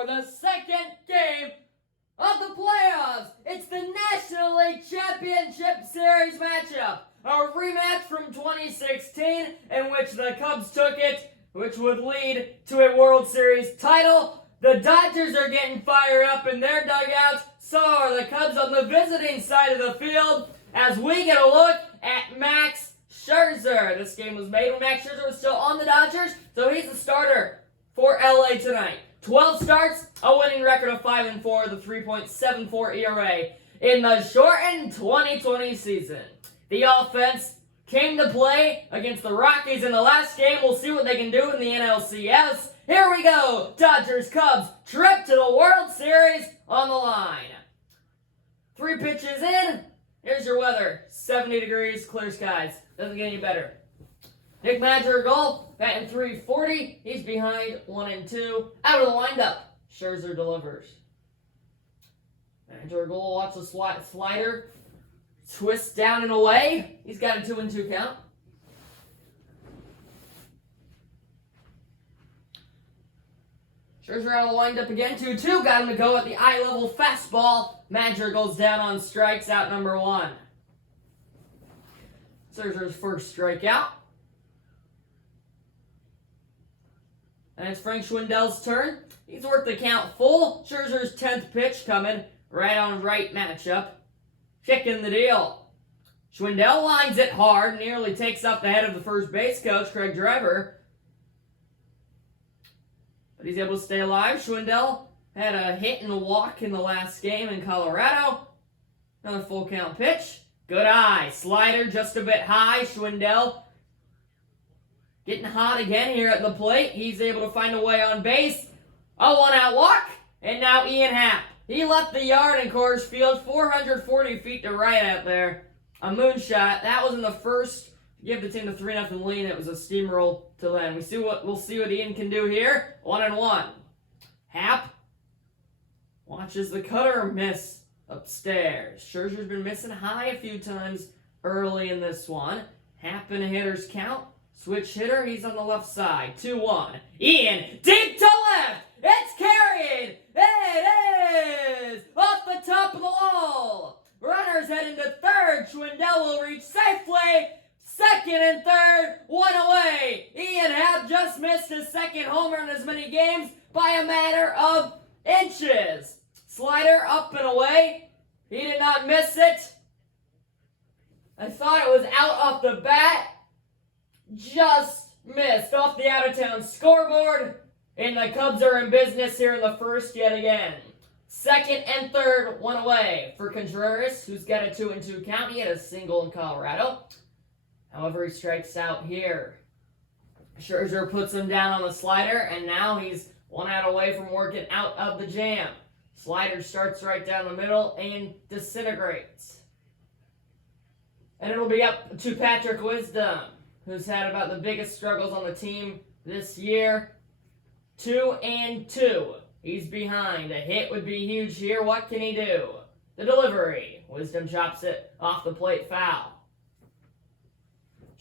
for the second game of the playoffs. It's the National League Championship Series matchup, a rematch from 2016 in which the Cubs took it, which would lead to a World Series title. The Dodgers are getting fired up in their dugouts, so are the Cubs on the visiting side of the field as we get a look at Max Scherzer. This game was made when Max Scherzer was still on the Dodgers, so he's the starter for LA tonight. 12 starts, a winning record of 5-4, the 3.74 ERA in the shortened 2020 season. The offense came to play against the Rockies in the last game. We'll see what they can do in the NLCS. Here we go. Dodgers Cubs trip to the World Series on the line. 3 pitches in. Here's your weather. 70 degrees, clear skies. Doesn't get any better. Nick Madrigal, batting .340. He's behind 1-2. Out of the windup, Scherzer delivers. Madrigal watches the slider. Twist down and away. He's got a 2-2 count. Scherzer out of the windup again. 2-2. Got him to go at the eye-level fastball. Madrigal's down on strikes, out number 1. Scherzer's first strikeout. And it's Frank Schwindel's turn. He's worked the count full. Scherzer's 10th pitch coming. Right on right matchup. Kicking the deal. Schwindel lines it hard. Nearly takes up the head of the first base coach, Craig Driver. But he's able to stay alive. Schwindel had a hit and a walk in the last game in Colorado. Another full count pitch. Good eye. Slider just a bit high. Schwindel getting hot again here at the plate. He's able to find a way on base. A 1-out walk. And now Ian Happ. He left the yard in Coors Field. 440 feet to right out there. A moonshot. That was in the first. Give the team the 3-0 lead. It was a steamroll to end. We'll see what Ian can do here. 1-1. Happ watches the cutter miss upstairs. Scherzer's been missing high a few times early in this one. Happ in a hitter's count. Switch hitter, he's on the left side. 2-1. Ian, deep to left. It's carried. It is off the top of the wall. Runners heading to third. Schwindel will reach safely. Second and third, 1 away. Ian Happ just missed his second homer in as many games by a matter of inches. Slider up and away. He did not miss it. I thought it was out off the bat. Just missed off the out-of-town scoreboard. And the Cubs are in business here in the first yet again. Second and third, 1 away for Contreras, who's got a 2-2 count. He had a single in Colorado. However, he strikes out here. Scherzer puts him down on the slider, and now he's 1 out away from working out of the jam. Slider starts right down the middle and disintegrates. And it'll be up to Patrick Wisdom, who's had about the biggest struggles on the team this year. 2-2. He's behind. A hit would be huge here. What can he do? The delivery. Wisdom chops it off the plate, foul.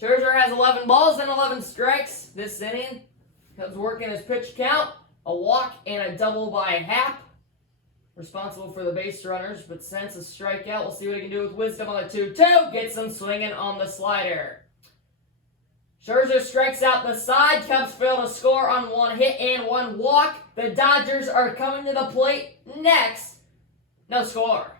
Scherzer has 11 balls and 11 strikes this inning. Cubs working his pitch count. A walk and a double by Happ. Responsible for the base runners, but since a strikeout, we'll see what he can do with Wisdom on the 2-2. Gets him swinging on the slider. Scherzer strikes out the side. Cubs fail to score on 1 hit and 1 walk. The Dodgers are coming to the plate next. No score.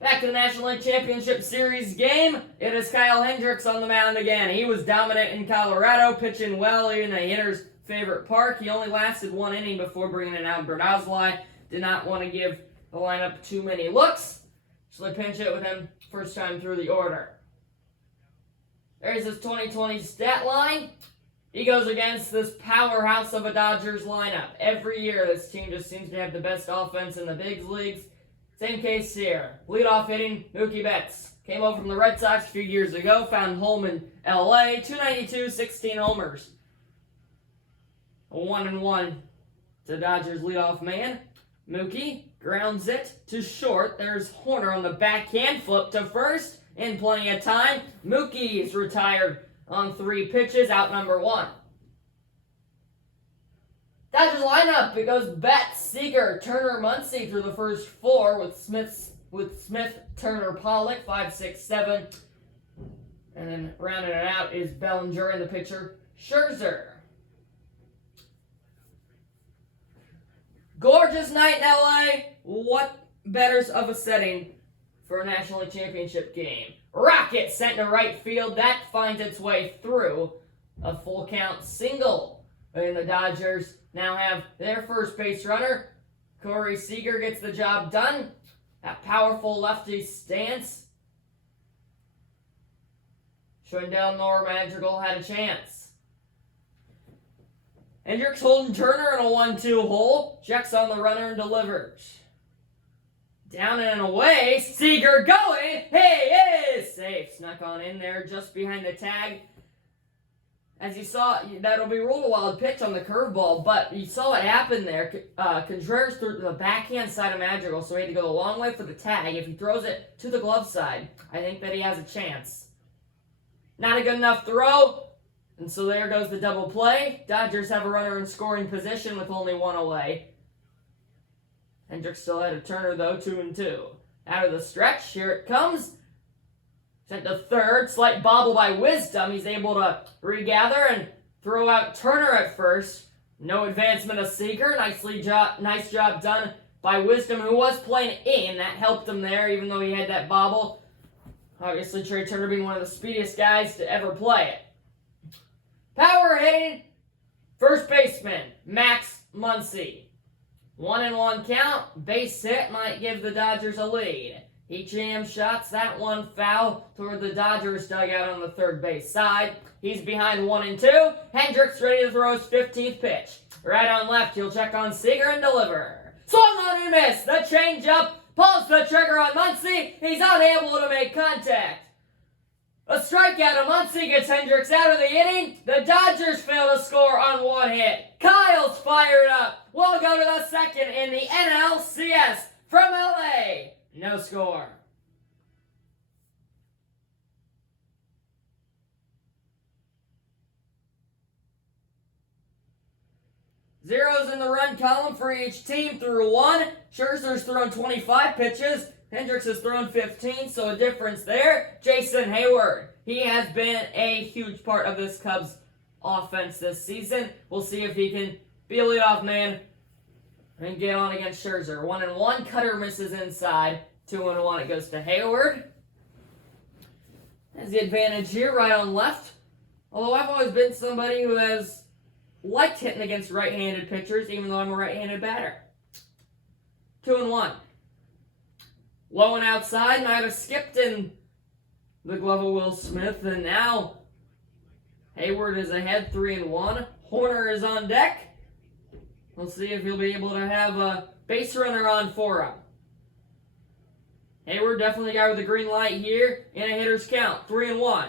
Back to the National League Championship Series game. It is Kyle Hendricks on the mound again. He was dominant in Colorado, pitching well in a hitter's favorite park. He only lasted 1 inning before bringing in Albert Alzolay. Did not want to give the lineup too many looks. So they pinch it with him first time through the order. There's his 2020 stat line. He goes against this powerhouse of a Dodgers lineup. Every year, this team just seems to have the best offense in the big leagues. Same case here. Leadoff hitting, Mookie Betts. Came over from the Red Sox a few years ago. Found home in LA. 292, 16 homers. A 1-1 to Dodgers leadoff man. Mookie grounds it to short. There's Horner on the backhand. Flip to first. In plenty of time. Mookie's retired on 3 pitches, out number 1. Dodgers lineup, it goes Betts, Seager, Turner, Muncy through the first 4 with Smith, Turner, Pollock, 5, 6, 7. And then rounding it out is Bellinger and the pitcher, Scherzer. Gorgeous night in LA. What better of a setting for a National League Championship game? Rocket sent to right field. That finds its way through a full count single. And the Dodgers now have their first base runner. Corey Seager gets the job done. That powerful lefty stance. Schwindel nor Madrigal had a chance. Hendricks holding Turner in a 1-2 hole. Checks on the runner and delivers. Down and away. Seager going. Hey, safe. Snuck on in there just behind the tag. As you saw, that'll be ruled a wild pitch on the curveball, but you saw what happened there. Contreras threw the backhand side of Madrigal, so he had to go a long way for the tag. If he throws it to the glove side, I think that he has a chance. Not a good enough throw, and so there goes the double play. Dodgers have a runner in scoring position with only 1 away. Hendricks still had a Turner, though, 2-2. Out of the stretch, here it comes. Sent to third, slight bobble by Wisdom. He's able to regather and throw out Turner at first. No advancement of Seager. Nice job done by Wisdom, who was playing in. That helped him there, even though he had that bobble. Obviously, Trey Turner being one of the speediest guys to ever play it. Power hitting, first baseman, Max Muncy. 1-1 count. Base hit might give the Dodgers a lead. He jam shots that one foul toward the Dodgers dugout on the third base side. He's behind 1-2. Hendricks ready to throw his 15th pitch. Right on left, he'll check on Seager and deliver. Swung on and missed. The changeup pulls the trigger on Muncy. He's unable to make contact. A strikeout of Muncy gets Hendricks out of the inning. The Dodgers fail to score on 1 hit. Kyle's fired up. We'll go to the second in the NLCS from LA. No score. Zeros in the run column for each team through 1. Scherzer's thrown 25 pitches. Hendricks has thrown 15, so a difference there. Jason Hayward. He has been a huge part of this Cubs offense this season. We'll see if he can be a leadoff man and get on against Scherzer. 1-1. Cutter misses inside. 2-1, it goes to Hayward. Has the advantage here, right on left. Although I've always been somebody who has liked hitting against right-handed pitchers, even though I'm a right-handed batter. 2-1. Low and outside, might have skipped in the glove of Will Smith, and now Hayward is ahead 3-1. Horner is on deck. We'll see if he'll be able to have a base runner on for him. Hayward definitely got with the green light here in a hitter's count. 3-1.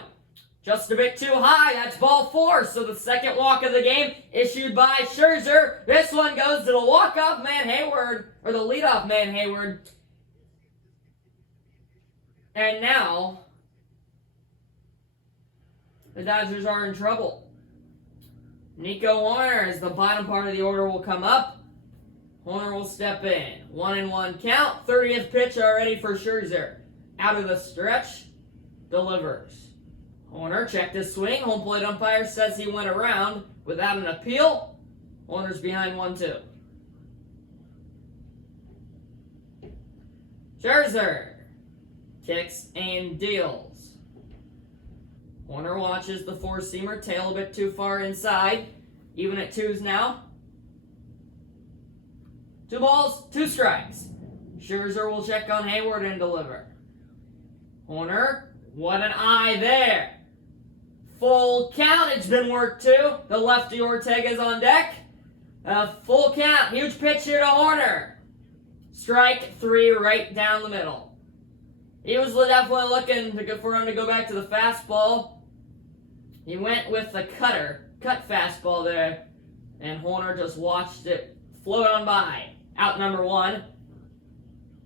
Just a bit too high. That's ball 4. So the second walk of the game issued by Scherzer. This one goes to the walk-off man Hayward, or the leadoff man Hayward. And now the Dodgers are in trouble. Nico Horner, as the bottom part of the order will come up. Horner will step in. 1-1 count. 30th pitch already for Scherzer. Out of the stretch. Delivers. Horner checked his swing. Home plate umpire says he went around without an appeal. Horner's behind 1-2. Scherzer kicks and deals. Horner watches the four-seamer, tail a bit too far inside. Even at 2s now. 2 balls, 2 strikes. Scherzer will check on Hayward and deliver. Horner, what an eye there. Full count, it's been worked too. The lefty Ortega's on deck. Full count, huge pitch here to Horner. Strike 3 right down the middle. He was definitely looking for him to go back to the fastball. He went with the cut fastball there, and Horner just watched it float on by. Out number 1.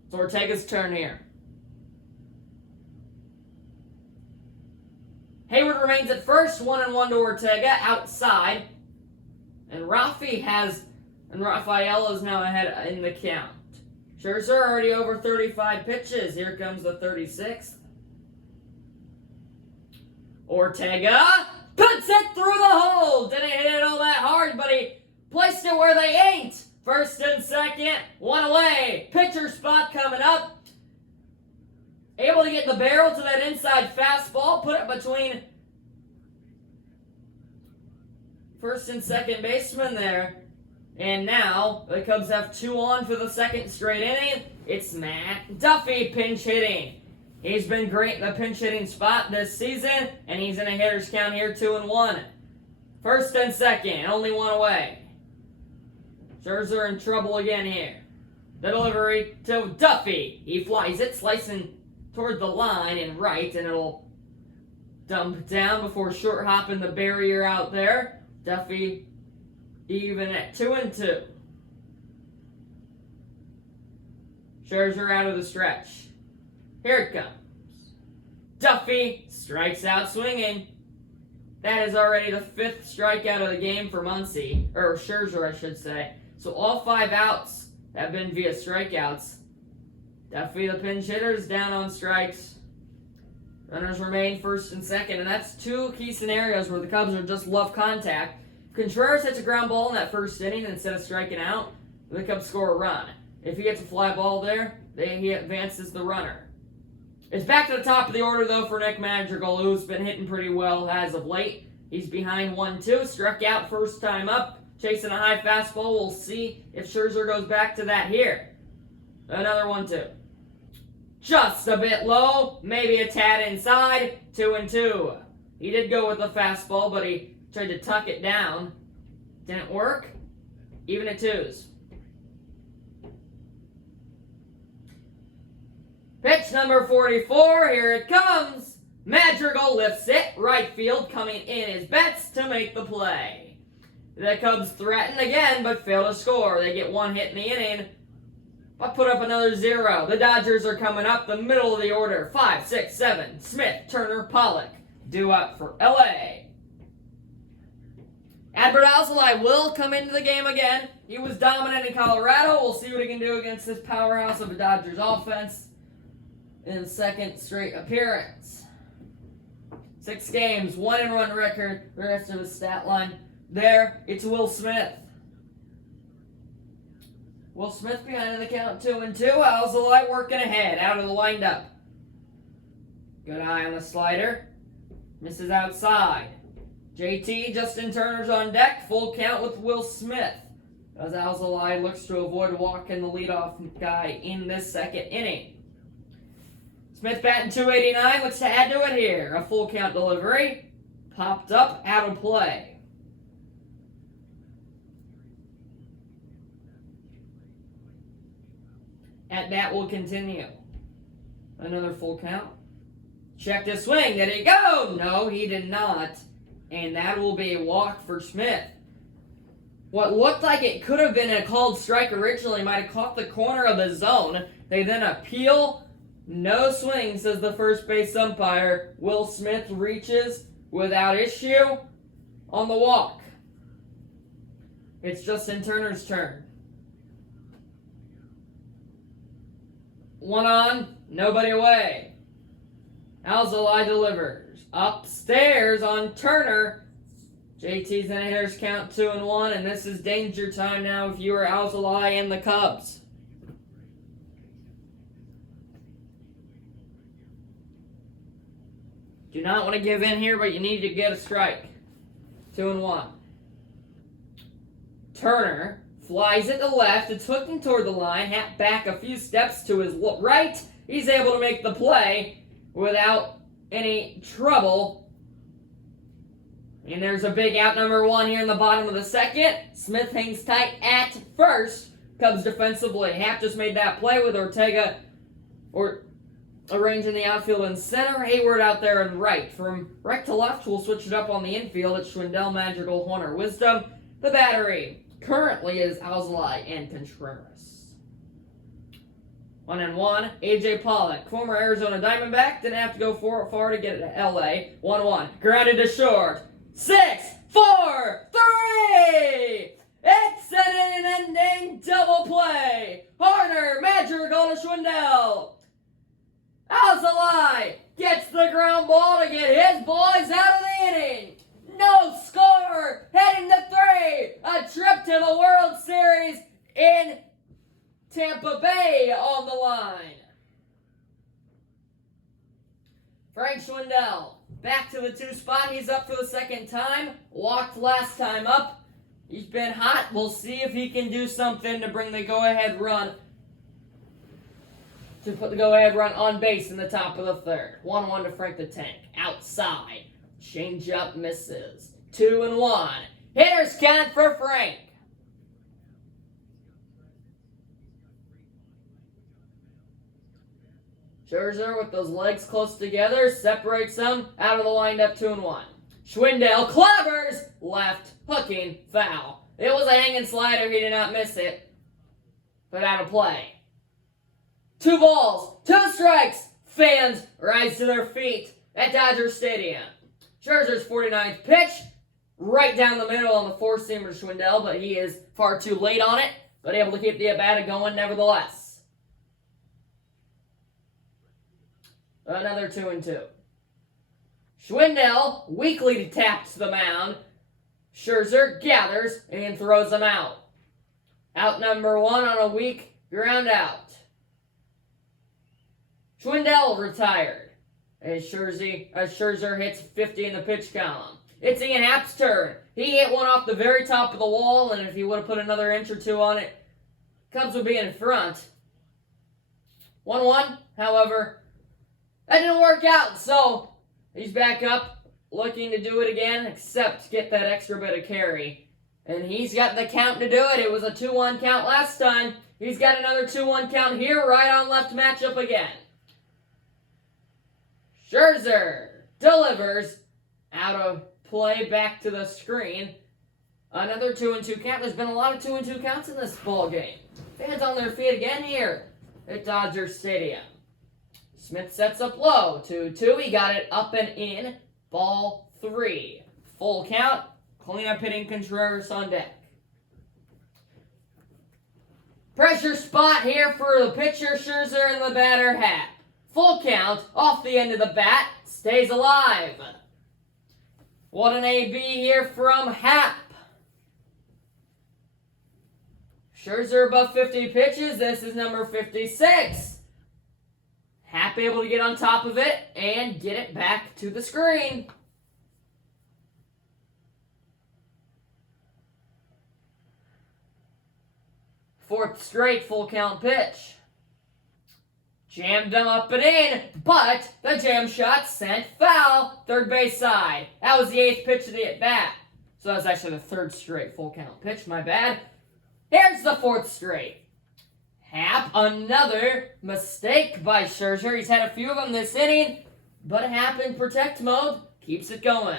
It's Ortega's turn here. Hayward remains at first, 1-1 to Ortega, outside. And Rafael is now ahead in the count. Scherzer already over 35 pitches. Here comes the 36th. Ortega puts it through the hole. Didn't hit it all that hard, but he placed it where they ain't. First and second, one away. Pitcher spot coming up. Able to get the barrel to that inside fastball. Put it between first and second baseman there. And now the Cubs have 2 on for the second straight inning. It's Matt Duffy pinch hitting. He's been great in the pinch hitting spot this season, and he's in a hitter's count here, 2-1. First and second, only one away. Scherzer in trouble again here. The delivery to Duffy. He flies it, slicing toward the line and right, and it'll dump down before short hopping the barrier out there. Duffy even at 2-2. Scherzer out of the stretch. Here it comes. Duffy strikes out swinging. That is already the 5th strikeout of the game for Scherzer, I should say. So all 5 outs have been via strikeouts. Duffy, the pinch hitter, is down on strikes. Runners remain first and second, and that's 2 key scenarios where the Cubs are just love contact. Contreras hits a ground ball in that first inning instead of striking out, the Cubs score a run. If he gets a fly ball there, he advances the runner. It's back to the top of the order, though, for Nick Madrigal, who's been hitting pretty well as of late. He's behind 1-2, struck out first time up, chasing a high fastball. We'll see if Scherzer goes back to that here. Another 1-2. Just a bit low, maybe a tad inside, 2-2. He did go with the fastball, but he tried to tuck it down. Didn't work. Even at 2s. Pitch number 44, here it comes. Madrigal lifts it, right field coming in his bets to make the play. The Cubs threaten again, but fail to score. They get 1 hit in the inning, but put up another 0. The Dodgers are coming up the middle of the order. 5, 6, 7. Smith, Turner, Pollock. Due up for LA. Adbert Alzolay will come into the game again. He was dominant in Colorado. We'll see what he can do against this powerhouse of a Dodgers offense in the second straight appearance. 6 games, 1-run record. The rest of his stat line there. It's Will Smith. Will Smith behind in the count, 2-2. Alzolay working ahead, out of the windup. Good eye on the slider. Misses outside. JT, Justin Turner's on deck. Full count with Will Smith, as Alzolay looks to avoid walking the leadoff guy in this second inning. Smith batting .289. What's to add to it here? A full count delivery. Popped up, out of play. At bat will continue. Another full count. Checked his swing. Did he go? No, he did not. And that will be a walk for Smith. What looked like it could have been a called strike originally might have caught the corner of the zone. They then appeal. No swing, says the first base umpire. Will Smith reaches without issue on the walk. It's Justin Turner's turn. 1 on, nobody away. Alzolay delivers. Upstairs on Turner. JT's in a hitter's count, 2-1, and this is danger time now if you are Alzolay and the Cubs. Do not want to give in here, but you need to get a strike. 2-1. Turner flies it to left. It's hooking toward the line. Hat back a few steps to his right. He's able to make the play without any trouble. And there's a big out, number 1 here in the bottom of the second. Smith hangs tight at first. Cubs defensively. Happ just made that play with Ortega arranging the outfield in center. Hayward out there in right. From right to left, we'll switch it up on the infield. It's Schwindel, Madrigal, Horner, Wisdom. The battery currently is Alzolay and Contreras. 1-1. AJ Pollock, former Arizona Diamondback, didn't have to go far to get it to LA. 1-1. Grounded to short. 6, 4, 3! It's an inning double play. Harner, Madrigal to Schwindel. Alzolay gets the ground ball to get his boys out of the inning. No score, heading to 3. A trip to the World Series in Tampa Bay on the line. Frank Schwindel back to the 2 spot. He's up for the second time. Walked last time up. He's been hot. We'll see if he can do something to bring the go-ahead run. To put the go-ahead run on base in the top of the 3rd. 1-1 to Frank the Tank. Outside. Change-up misses. 2-1. Hitters count for Frank. Scherzer with those legs close together. Separates them. Out of the windup. 2-1. Schwindel clobbers. Left. Hooking. Foul. It was a hanging slider. He did not miss it. But out of play. 2 balls, 2 strikes. Fans rise to their feet at Dodger Stadium. Scherzer's 49th pitch, right down the middle on the 4-seamer to Schwindel, but he is far too late on it, but able to keep the at-bat going nevertheless. Another 2-2. Schwindel weakly taps the mound. Scherzer gathers and throws him out. Out number 1 on a weak ground out. Schwindel retired as Scherzer hits 50 in the pitch column. It's Ian Happ's turn. He hit one off the very top of the wall, and if he would have put another inch or 2 on it, Cubs would be in front. 1-1, however, that didn't work out, so he's back up, looking to do it again, except get that extra bit of carry. And he's got the count to do it. It was a 2-1 count last time. He's got another 2-1 count here, right on left matchup again. Scherzer delivers out of play back to the screen. Another 2-2 count. There's been a lot of 2-2 counts in this ball game. Fans on their feet again here at Dodger Stadium. Smith sets up low. 2-2. He got it up and in. Ball 3. Full count. Cleanup hitting Contreras on deck. Pressure spot here for the pitcher, Scherzer, and the batter, Happ. Full count, off the end of the bat, stays alive. What an AB here from Happ. Scherzer above 50 pitches, this is number 56. Happ able to get on top of it and get it back to the screen. Fourth straight full count pitch. Jammed him up and in, but the jam shot sent foul. 3rd base side. That was the 8th pitch of the at-bat. So that was actually the 3rd straight full count pitch, my bad. Here's the 4th straight. Happ, another mistake by Scherzer. He's had a few of them this inning, but Happ in protect mode keeps it going.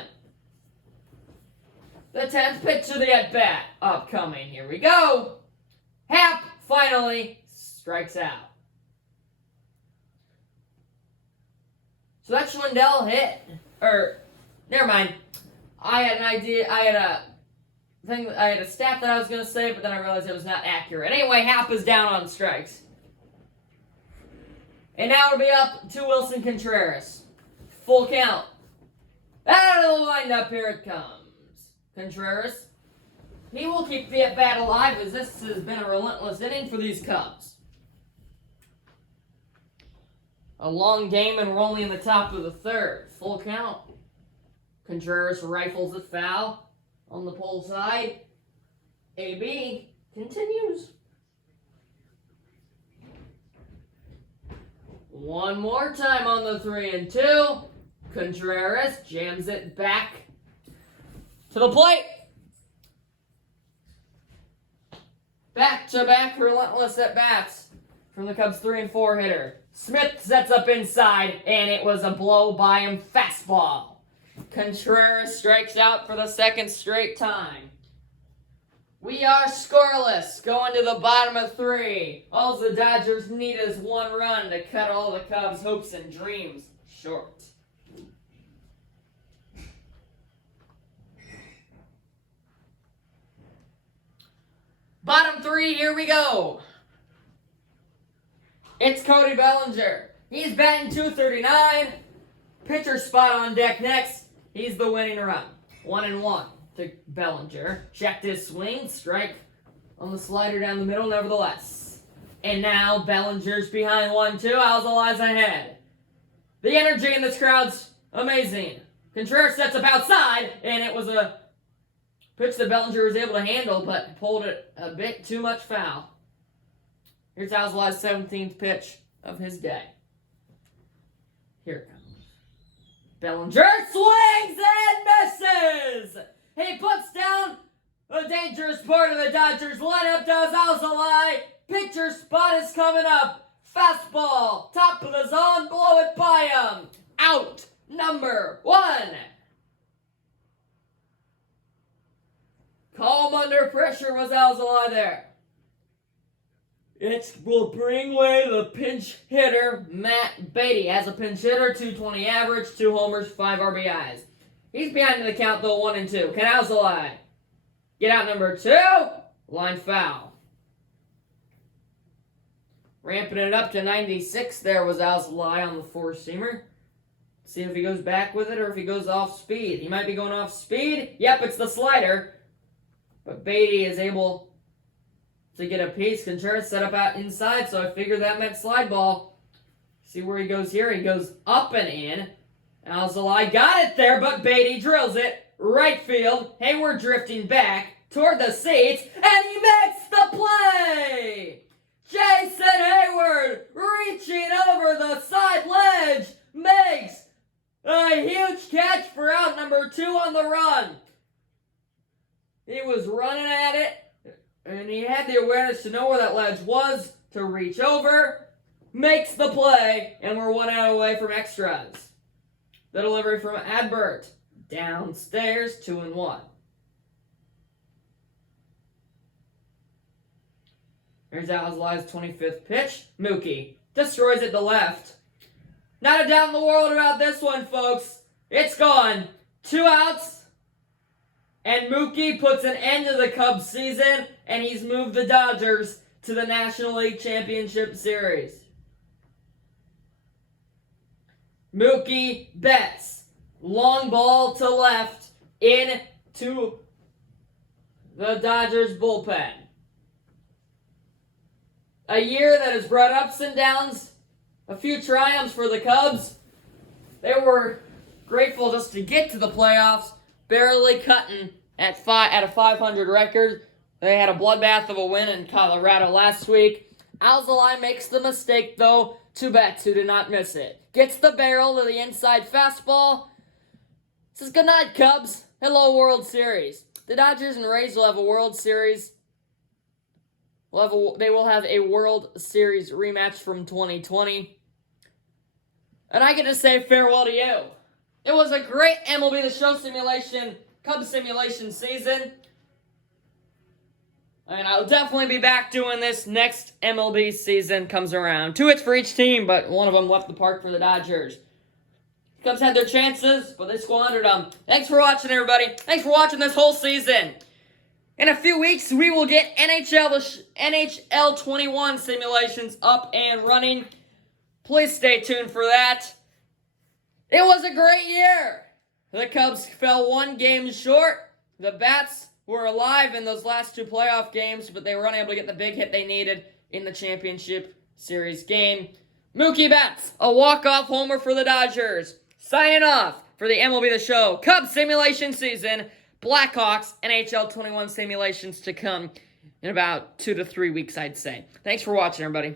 The 10th pitch of the at-bat upcoming. Here we go. Happ finally strikes out. So that Schwindel hit, never mind. I had an idea, I had a stat that I was going to say, but then I realized it was not accurate. Anyway, Happ is down on strikes. And now it'll be up to Wilson Contreras. Full count. Out of the windup, here it comes. Contreras. He will keep the at-bat alive as this has been a relentless inning for these Cubs. A long game and we're only in the top of the 3rd. Full count. Contreras rifles it foul on the pole side. AB continues. One more time on the 3-2. Contreras jams it back to the plate. Back-to-back relentless at-bats from the Cubs' 3-4 hitter. Smith sets up inside, and it was a blow by him fastball. Contreras strikes out for the 2nd straight time. We are scoreless, going to the bottom of 3. All the Dodgers need is one run to cut all the Cubs' hopes and dreams short. Bottom 3, here we go. It's Cody Bellinger. He's batting .239. Pitcher spot on deck next. He's the winning run. 1-1 to Bellinger. Checked his swing. Strike on the slider down the middle, nevertheless. And now Bellinger's behind 1-2. Alzolai's ahead. The energy in this crowd's amazing. Contreras sets up outside, and it was a pitch that Bellinger was able to handle, but pulled it a bit too much foul. Here's Alzolai's 17th pitch of his day. Here it comes. Bellinger swings and misses! He puts down a dangerous part of the Dodgers lineup, does Alzolai. Pitcher spot is coming up. Fastball, top of the zone, blow it by him. Out, number 1. Calm under pressure was Alzolai there. It will bring away the pinch hitter, Matt Beatty. As a pinch hitter, .220 average, 2 homers, 5 RBIs. He's behind in the count, though, 1-2. Can Alzolai get out number 2? Line foul. Ramping it up to 96 there was Alzolai on the 4-seamer. See if he goes back with it or if he goes off speed. He might be going off speed. Yep, it's the slider. But Beatty is able to get a piece. Contreras set up out inside, so I figured that meant slide ball. See where he goes here. He goes up and in. Alzolai got it there, but Beatty drills it. Right field. Hayward drifting back toward the seats, and he makes the play! Jason Hayward, reaching over the side ledge, makes a huge catch for out number 2 on the run. He was running at it, and he had the awareness to know where that ledge was, to reach over, makes the play, and we're 1 out away from extras. The delivery from Adbert, downstairs, 2-1. Here's Alzolai's 25th pitch. Mookie destroys it to left. Not a doubt in the world about this one, folks. It's gone. 2 outs. And Mookie puts an end to the Cubs season, and he's moved the Dodgers to the National League Championship Series. Mookie Betts, long ball to left into the Dodgers bullpen. A year that has brought ups and downs, a few triumphs for the Cubs. They were grateful just to get to the playoffs, barely cutting at a 500 record. They had a bloodbath of a win in Colorado last week. Alzolai makes the mistake, though, to Betts, who did not miss it. Gets the barrel to the inside fastball. Says, good night, Cubs. Hello, World Series. The Dodgers and Rays will have a World Series. They will have a World Series rematch from 2020. And I get to say farewell to you. It was a great MLB The Show simulation, Cubs simulation season. And I'll definitely be back doing this next MLB season comes around. 2 hits for each team, but one of them left the park for the Dodgers. Cubs had their chances, but they squandered them. Thanks for watching, everybody. Thanks for watching this whole season. In a few weeks, we will get NHL 21 simulations up and running. Please stay tuned for that. It was a great year. The Cubs fell 1 game short. The Bats were alive in those last 2 playoff games, but they were unable to get the big hit they needed in the championship series game. Mookie Betts, a walk-off homer for the Dodgers. Signing off for the MLB The Show Cubs simulation season. Blackhawks NHL 21 simulations to come in about 2 to 3 weeks, I'd say. Thanks for watching, everybody.